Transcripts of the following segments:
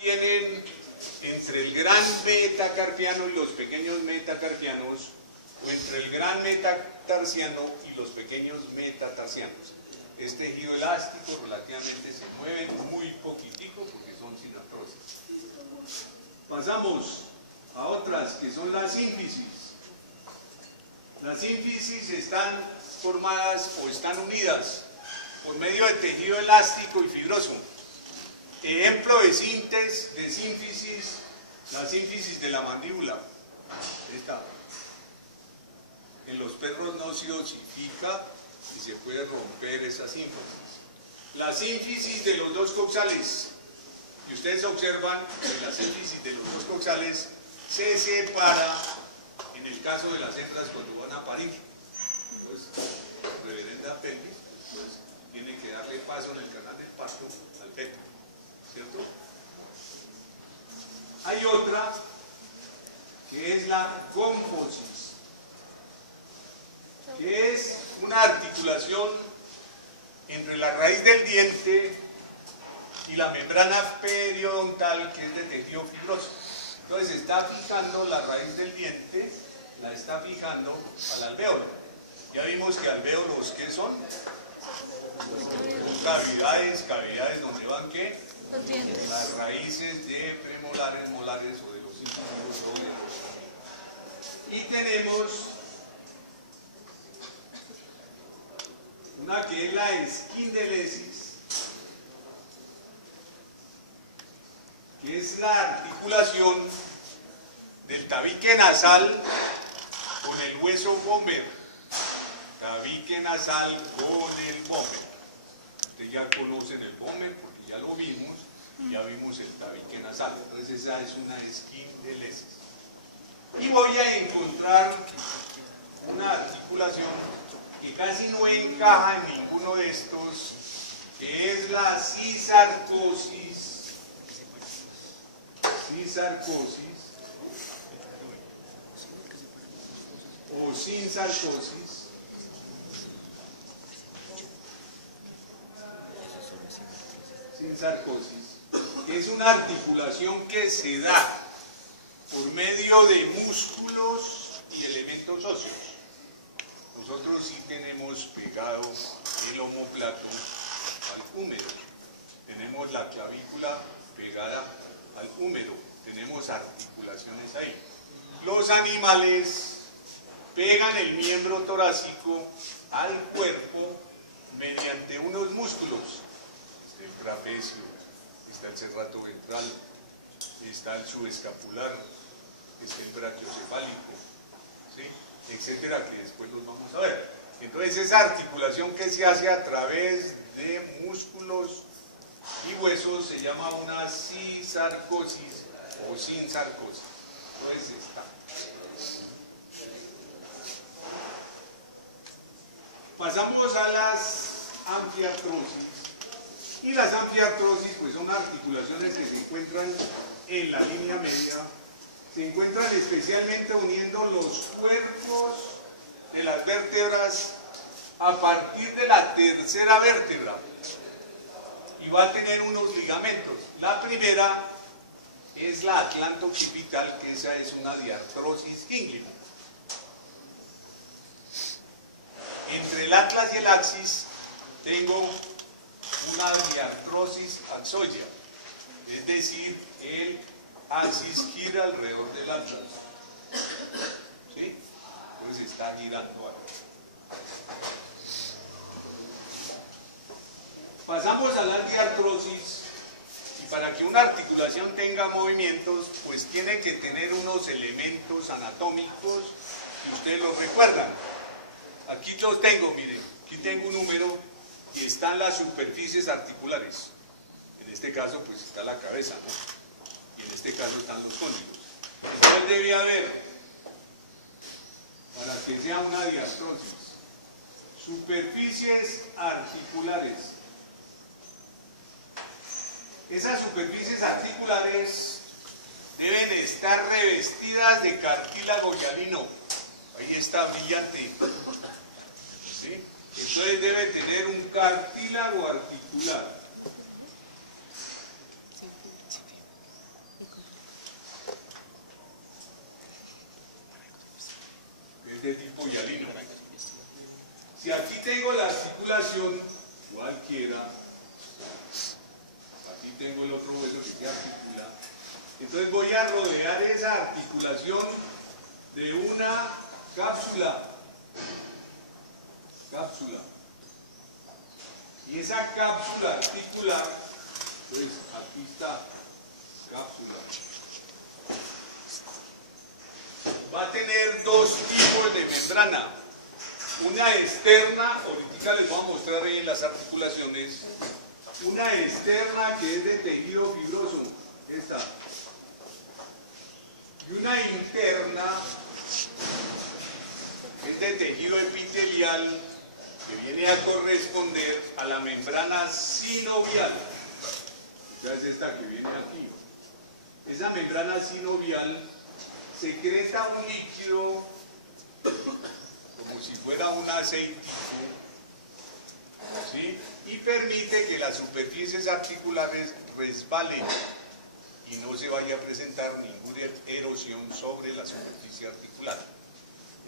Tienen entre el gran metacarpiano y los pequeños metacarpianos, o entre el gran metatarsiano y los pequeños metatarsianos. Es tejido elástico, relativamente se mueven muy poquitico porque son sin artrosis. Pasamos a otras que son las sínfisis. Las sínfisis están formadas o están unidas por medio de tejido elástico y fibroso. Ejemplo de sínfisis, la sínfisis de la mandíbula. Esta. En los perros no se osifica y se puede romper esa sínfisis. La sínfisis de los dos coxales. Y ustedes observan que la sínfisis de los dos coxales se separa en el caso de las hembras cuando van a parir. Entonces, reverenda pelvis, pues tiene que darle paso en el canal del parto al feto, ¿cierto? Hay otra que es la gónfosis, que es una articulación entre la raíz del diente y la membrana periodontal, que es de tejido fibroso. Entonces está fijando la raíz del diente, la está fijando al alvéolo. Ya vimos que alvéolos, ¿qué son? Son cavidades donde van, ¿qué? Las raíces de premolares, molares o de los incisios o de los... Y tenemos una que es la esquindelesis, que es la articulación del tabique nasal con el hueso vomer. Tabique nasal con el vomer. Ustedes ya conocen el vomer porque ya lo vimos y ya vimos el tabique nasal. Entonces esa es una esquindelesis. Y voy a encontrar una articulación que casi no encaja en ninguno de estos, que es la cisarcosis. Cisarcosis o sinsarcosis, que es una articulación que se da por medio de músculos y elementos óseos. Nosotros sí tenemos pegado el omóplato al húmero, tenemos la clavícula pegada al húmero, tenemos articulaciones ahí. Los animales pegan el miembro torácico al cuerpo mediante unos músculos. Está el trapecio, está el serrato ventral, está el subescapular, está el brachiocefálico, ¿sí? Etcétera, que después los vamos a ver. Entonces esa articulación que se hace a través de músculos y huesos se llama una cisarcosis o sinsarcosis. Entonces está. Pasamos a las anfiartrosis. Y las anfiartrosis pues son articulaciones que se encuentran en la línea media. Se encuentran especialmente uniendo los cuerpos de las vértebras a partir de la tercera vértebra. Y va a tener unos ligamentos. La primera es la atlanto-occipital, que esa es una diartrosis gínglica. Entre el atlas y el axis tengo una diartrosis axoidea, es decir, el axis gira alrededor del atlas. ¿Sí? Entonces está girando ahí. Pasamos a la diartrosis, y para que una articulación tenga movimientos, pues tiene que tener unos elementos anatómicos que ustedes los recuerdan. Aquí los tengo, miren, aquí tengo un número y están las superficies articulares. En este caso, pues está la cabeza, ¿no? Y en este caso están los cóndilos. ¿Cuál debe haber para que sea una diartrosis? Superficies articulares. Esas superficies articulares deben estar revestidas de cartílago hialino. Ahí está brillante. ¿Sí? Entonces debe tener un cartílago articular. Si aquí tengo la articulación cualquiera, aquí tengo el otro hueso que se articula, entonces voy a rodear esa articulación de una cápsula. Y esa cápsula articular, pues aquí está, cápsula. Va a tener dos tipos de membrana. Una externa, ahorita les voy a mostrar ahí en las articulaciones, una externa que es de tejido fibroso, esta. Y una interna que es de tejido epitelial, que viene a corresponder a la membrana sinovial. Esta es esta que viene aquí. Esa membrana sinovial secreta un líquido como si fuera un aceite, ¿sí? Y permite que las superficies articulares resbalen y no se vaya a presentar ninguna erosión sobre la superficie articular.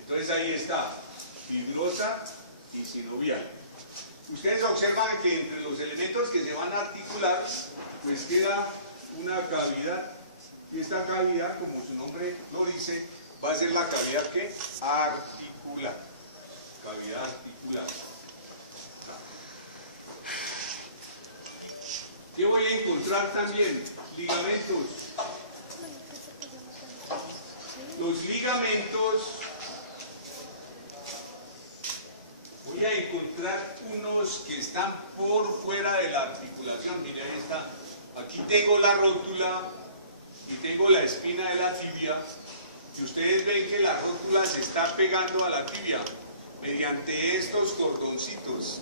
Entonces ahí está, fibrosa y sinovial. Ustedes observan que entre los elementos que se van a articular, pues queda una cavidad, y esta cavidad, como su nombre lo dice, va a ser la cavidad que articular. Cavidad articular. ¿Qué voy a encontrar también? Ligamentos. Los ligamentos, voy a encontrar unos que están por fuera de la articulación. Mire, ahí está. Aquí tengo la rótula y tengo la espina de la tibia. Y ustedes ven que la rótula se está pegando a la tibia mediante estos cordoncitos.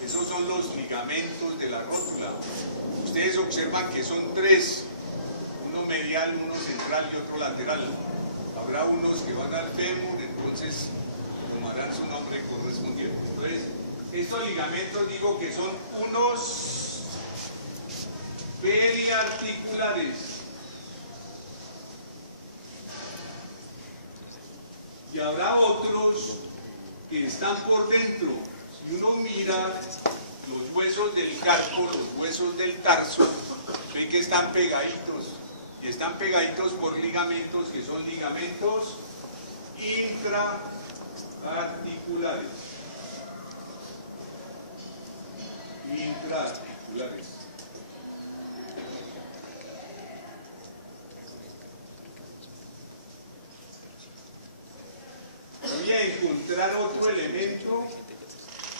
Esos son los ligamentos de la rótula. Ustedes observan que son tres, uno medial, uno central y otro lateral. Habrá unos que van al fémur, entonces tomarán su nombre correspondiente. Entonces, estos ligamentos digo que son unos periarticulares. Y habrá otros que están por dentro. Si uno mira los huesos del carpo, los huesos del tarso, ve que están pegaditos. Y están pegaditos por ligamentos que son ligamentos intraarticulares. Intraarticulares. Voy a encontrar otro elemento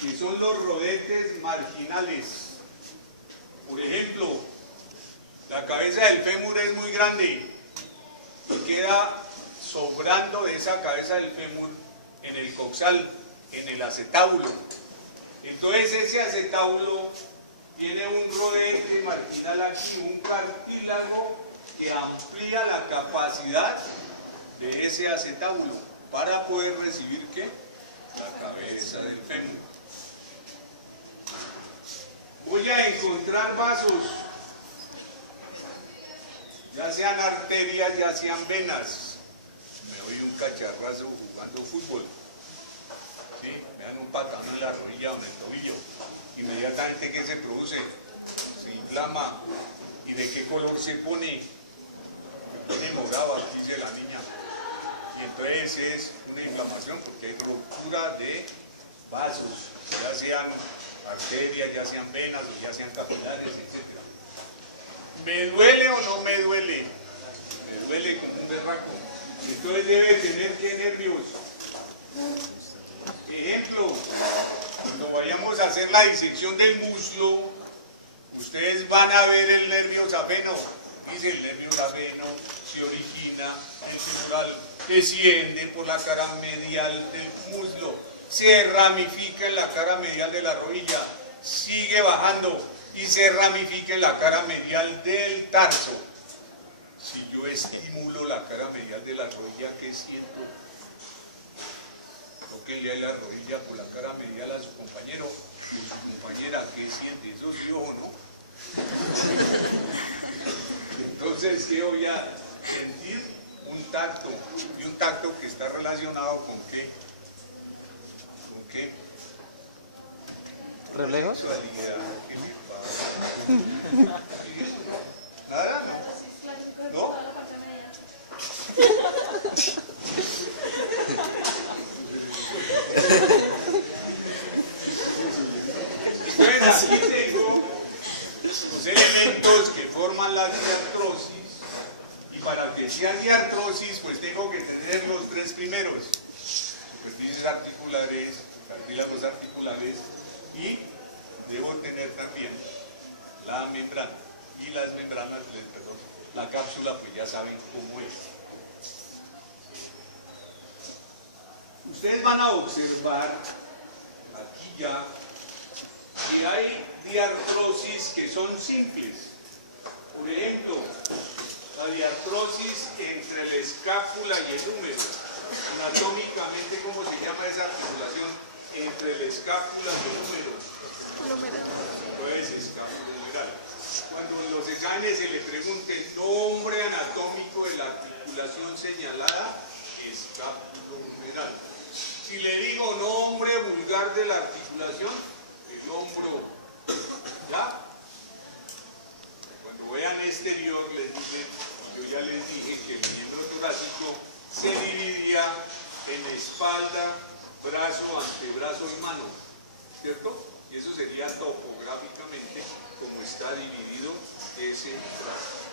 que son los rodetes marginales. Por ejemplo, la cabeza del fémur es muy grande y queda sobrando de esa cabeza del fémur en el coxal, en el acetábulo. Entonces ese acetábulo tiene un rodete marginal aquí, un cartílago que amplía la capacidad de ese acetábulo para poder recibir ¿qué? La cabeza del fémur. Voy a encontrar vasos, ya sean arterias, ya sean venas. Me doy un cacharrazo jugando fútbol, ¿sí? Me dan un patán en la rodilla o en el tobillo. Inmediatamente, ¿qué se produce? Se inflama. ¿Y de qué color se pone? Se pone morado, dice la niña. Y entonces es una inflamación porque hay rotura de vasos, ya sean arterias, ya sean venas, o ya sean capilares, etc. ¿Me duele o no me duele? Me duele como un berraco. Entonces debe tener ¿qué nervios? Ejemplo, cuando vayamos a hacer la disección del muslo, ustedes van a ver el nervio safeno. Dice el nervio safeno se origina en el femoral, desciende por la cara medial del muslo, se ramifica en la cara medial de la rodilla, sigue bajando y se ramifica en la cara medial del tarso. Si yo estimulo la cara medial de la rodilla, ¿qué siento? Tóquenle a la rodilla por la cara medial a su compañero o su compañera, ¿qué siente? ¿Eso sí o no? Entonces, ¿qué voy a sentir? Un tacto, y un tacto que está relacionado ¿con qué? ¿Con qué? ¿Reflejos? Sexualidad, ¿qué le pasa? Nada, ¿no? ¿No? Entonces aquí tengo los elementos que forman la diartrosis, y para que sea diartrosis pues tengo que tener los tres primeros: superficies articulares, cartílagos articulares, y debo tener también la membrana. Y las membranas, perdón, la cápsula, pues ya saben cómo es. Ustedes van a observar aquí ya que hay diartrosis que son simples. Por ejemplo, la diartrosis entre la escápula y el húmero. Anatómicamente, ¿cómo se llama esa articulación entre la escápula y el húmero? Pues escapulohumeral. Cuando en los exámenes se le pregunte el nombre anatómico de la articulación señalada, escapulohumeral. Si le digo nombre vulgar de la articulación, el hombro, ¿ya? Cuando vean exterior, les dije, yo ya les dije que el miembro torácico se dividía en espalda, brazo, antebrazo y mano, ¿cierto? Y eso sería topográficamente como está dividido ese brazo.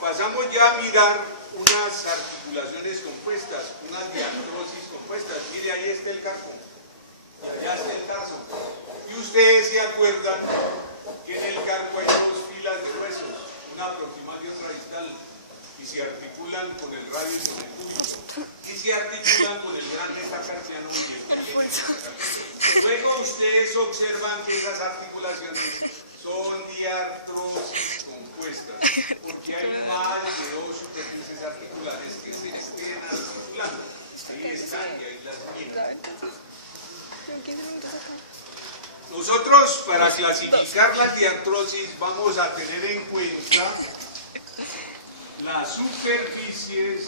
Pasamos ya a mirar unas articulaciones compuestas, unas diartrosis compuestas. Mire, ahí está el carpo, y allá está el tarso. Y ustedes se acuerdan que en el carpo hay dos filas de huesos, una proximal y otra distal, y se articulan con el radio y con el cúbito, y se articulan con el gran metacarpiano y el pequeño metacarpiano. Luego ustedes observan que esas articulaciones son diartrosis compuestas, porque hay más de dos superficies articulares que se estén articulando. Ahí están y ahí las miran. Nosotros, para clasificar las diartrosis, vamos a tener en cuenta las superficies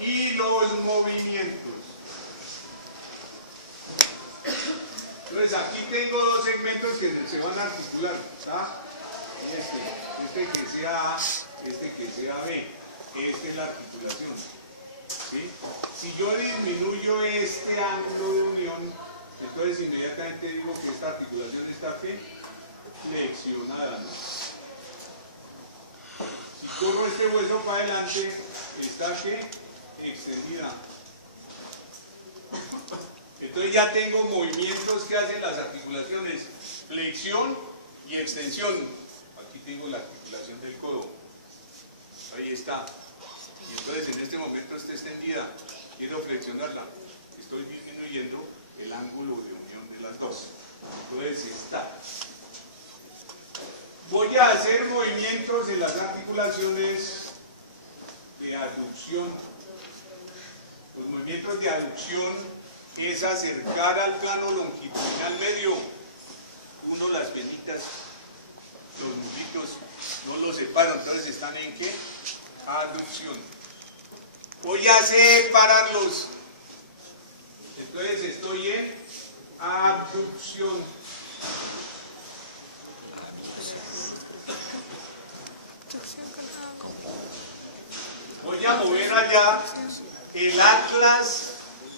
y los movimientos. Entonces aquí tengo dos segmentos que se van a articular, ¿tá? Este que sea A, este que sea B. Esta es la articulación, ¿sí? Si yo disminuyo este ángulo de unión, entonces inmediatamente digo que esta articulación está ¿qué? Flexionada, ¿no? Si corro este hueso para adelante, está ¿qué? Extendida. Entonces ya tengo movimientos que hacen las articulaciones: flexión y extensión. Aquí tengo la articulación del codo. Ahí está. Y entonces en este momento está extendida. Quiero flexionarla. Estoy disminuyendo el ángulo de unión de las dos. Entonces está. Voy a hacer movimientos en las articulaciones de aducción. Los movimientos de aducción es acercar al plano longitudinal medio. Uno, las venitas, los muslitos, no los separo, entonces están en ¿qué? Aducción. Voy a separarlos. Entonces estoy en abducción. Voy a mover allá el atlas,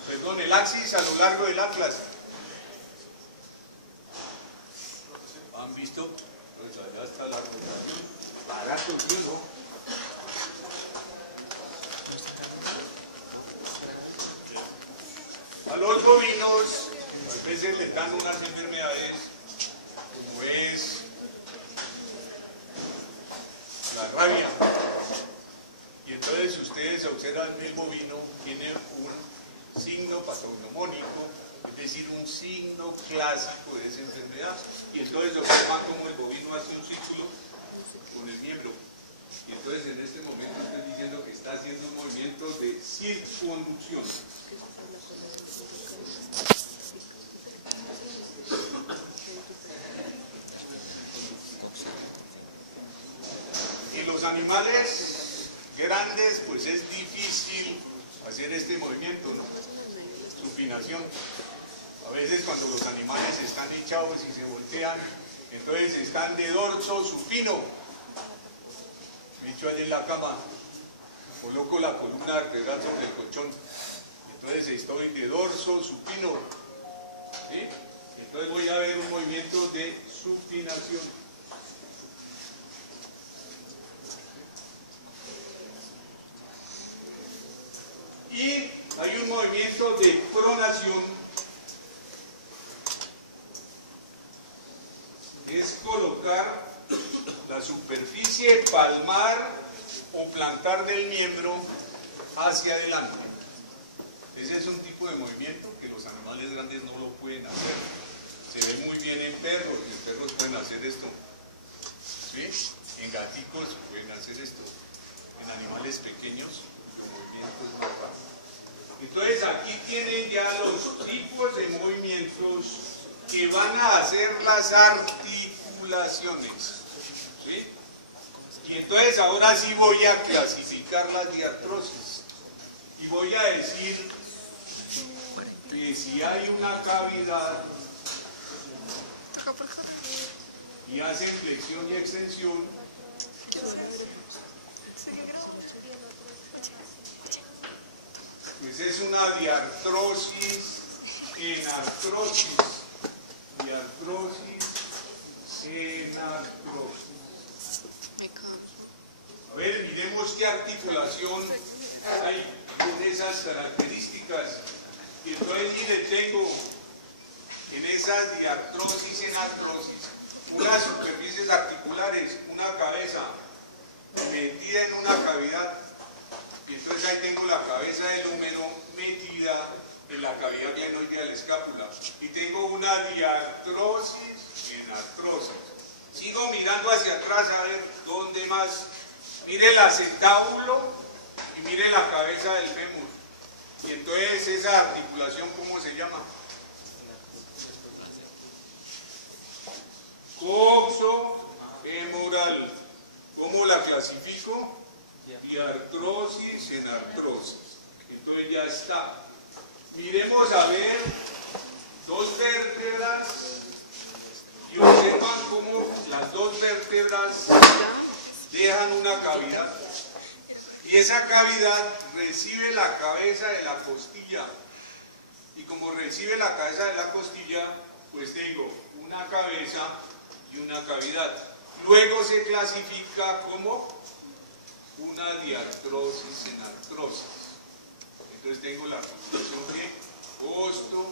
perdón, el axis a lo largo del atlas. ¿Han visto? Pues allá está la rotación. Barato, ¿no? A los bovinos a veces les dan unas enfermedades como es la rabia. Y entonces ustedes observan el bovino tiene un signo patognomónico, es decir, un signo clásico de esa enfermedad. Y entonces observan cómo el bovino hace un círculo con el miembro. Y entonces en este momento estoy diciendo que está haciendo un movimiento de circunducción. Y los animales grandes, pues es difícil hacer este movimiento, ¿no? supinación. A veces cuando los animales están echados y se voltean, entonces están de dorso supino. Me echo allí en la cama, coloco la columna vertebral sobre el colchón, entonces estoy de dorso supino, ¿sí? Entonces voy a ver un movimiento de supinación. Y hay un movimiento de pronación, es colocar la superficie palmar o plantar del miembro hacia adelante. Ese es un tipo de movimiento que los animales grandes no lo pueden hacer. Se ve muy bien en perros, y en perros pueden hacer esto, ¿sí? En gaticos pueden hacer esto, en animales pequeños los movimientos más rápidos. Entonces aquí tienen ya los tipos de movimientos que van a hacer las articulaciones, ¿sí? Y entonces ahora sí voy a clasificar las diartrosis y voy a decir que si hay una cavidad y hacen flexión y extensión, pues es una diartrosis en artrosis. Diartrosis en artrosis. A ver, miremos qué articulación hay en esas características. Y entonces, mire, tengo en esas diartrosis en artrosis unas superficies articulares, una cabeza metida en una cavidad. Y entonces ahí tengo la cabeza del húmero metida en la cavidad glenoidea de la escápula. Y tengo una diartrosis en artrosis. Sigo mirando hacia atrás a ver dónde más. Mire el acentábulo y mire la cabeza del fémur. Y entonces esa articulación, ¿cómo se llama? Coxofemoral. ¿Cómo la clasifico? Diartrosis en artrosis. Entonces ya está. Miremos a ver dos vértebras y observan cómo las dos vértebras dejan una cavidad. Y esa cavidad recibe la cabeza de la costilla. Y como recibe la cabeza de la costilla, pues tengo una cabeza y una cavidad. Luego se clasifica como una diartrosis en artrosis. Entonces tengo la articulación de costo